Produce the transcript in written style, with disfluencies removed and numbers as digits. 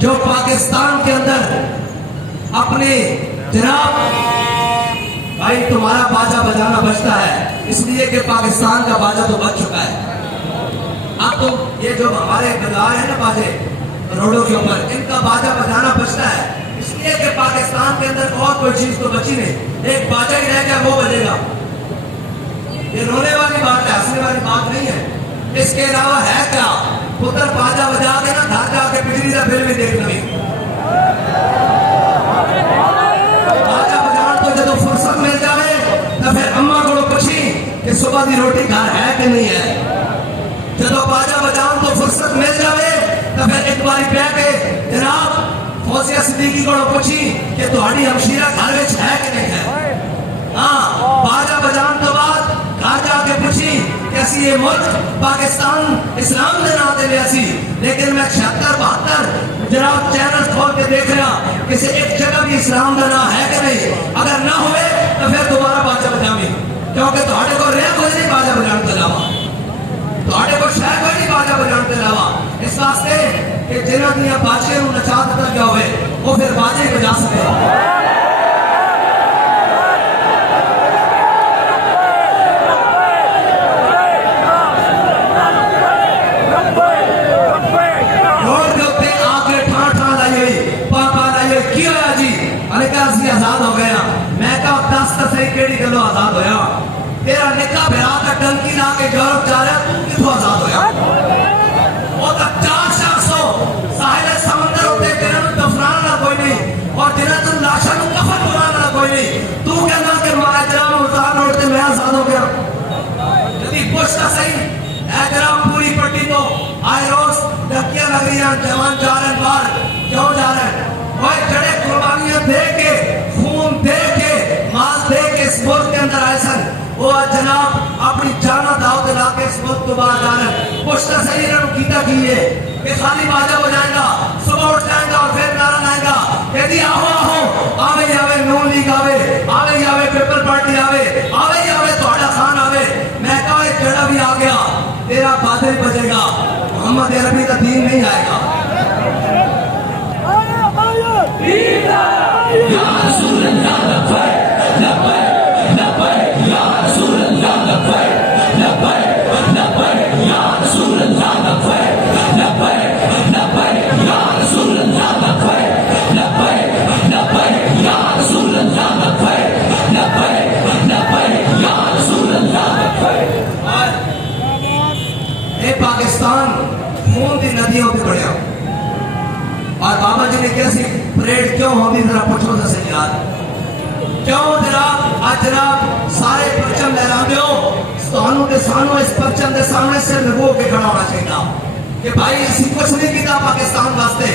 جو پاکستان کے اندر اپنے جناب بھائی تمہارا باجا بجانا بچتا ہے اس لیے کہ پاکستان کا باجا تو بچ چکا ہے. اب تو یہ جو ہمارے بازار ہیں نا باجے روڈوں کے اوپر ان کا باجا بجانا بچتا ہے اس لیے کہ پاکستان کے اندر اور کوئی چیز تو بچی نہیں, ایک باجا ہی رہ گیا وہ بجے گا. یہ رونے والی بات ہے, ہنسنے والی بات نہیں ہے. اس کے علاوہ ہے کیا؟ پتر باجا بجا کے نا گھر جا کے بجلی کا بل بھی دیکھنا نہیں. باجا بجان تو جب فرصت مل جائے تو پھر اماں کو پوچھی کہ صبح کی روٹی گھر ہے کہ نہیں ہے. جب باجا بجان تو فرصت مل جائے تو پھر ایک بار کہہ کے جناب فوزیہ صدیقی کو پوچھی کہ تہاڈی ہمشیرہ گھر وچ ہے کہ نہیں ہے. ہاں باجا بجان تو بعد گھر جا کے پوچھی کہ اسی یہ ملک پاکستان اسلام دے نام تے لیا سی, لیکن میں 76-72 جناب چینل کھول کے دیکھ رہا کسی ایک جگہ بھی اسلام دا نام ہے کہ نہیں. اگر نہ ہوئے تو پھر دوبارہ باجا بجاویں, کیونکہ تہاڈے کو رہ کوئی نہیں باجا بجان کے علاوہ, تہاڈے کو شاید کوئی نہیں باجا بجان کے علاوہ. اس واسطے کہ جنہاں دیاں باجیاں نوں نچا دتا گیا ہوئے وہ پھر باجے بجا سکے. آزاد ہو گیا. میں کہا 10 صحیح کیڑی گلو آزاد ہویا. تیرا نکا بھرا کا ٹنکی لا کے یورپ جا رہا تو کتوں آزاد ہویا. وہ تو 4 شخص ہو ساحل سمندر ہوتے جنہوں دفنان نہ کوئی نہیں اور جنہوں تم لاشا نو کفن بنانا کوئی نہیں. تو کہنا کہ مہاجرہ ملتان اڑتے میں آزاد ہو گیا. جدی پوچھتا صحیح اے جناب پوری پٹی تو آئے روز ڈکیاں لگ رہی ہیں, جوان جا رہے ہیں باہر, کیوں جا رہے ہیں؟ وہ جڑے قربانیاں دے کے خون دے کے مال دے کے اس ملک کے اندر آئے سن, وہ جناب اپنی جانا داؤ دلا کے اس ملک کو باہر جا رہے ہیں. پوچھتا صحیح انہوں نے کیتا کیے کہ خالی باجا بجائے گا, صبح اٹھ جائے گا اور پھر نعرہ لائے گا کہ دی آہو آہو آوے آوے نون لیگ آوے آوے آوے پیپل پارٹی آوے آوے آوے توڑا خان آوے. میں کہا ایک جڑا بھی آ گیا تیرا باجا ہی بجے گا, محمد عربی کا دین نہیں آئے گا. یا رسول اللہ لبیک لبیک لبیک یا رسول اللہ لبیک لبیک لبیک یا رسول اللہ لبیک لبیک لبیک یا رسول اللہ لبیک لبیک لبیک یا رسول اللہ لبیک لبیک لبیک یا رسول اللہ لبیک. اے پاکستان خون دی ندیوں پہ بڑھیا اور بابا جی نے کیسی پریڈ کیوں ہوگی ذرا پوچھو تو صحیح یاد کیوں جناب آج جناب سارے پرچم لہرا دیو سانو کے سانو اس پرچم دے سامنے سے لگو کے کھڑا ہونا چاہیے کہ بھائی اسی کچھ نہیں کیتا پاکستان واسطے.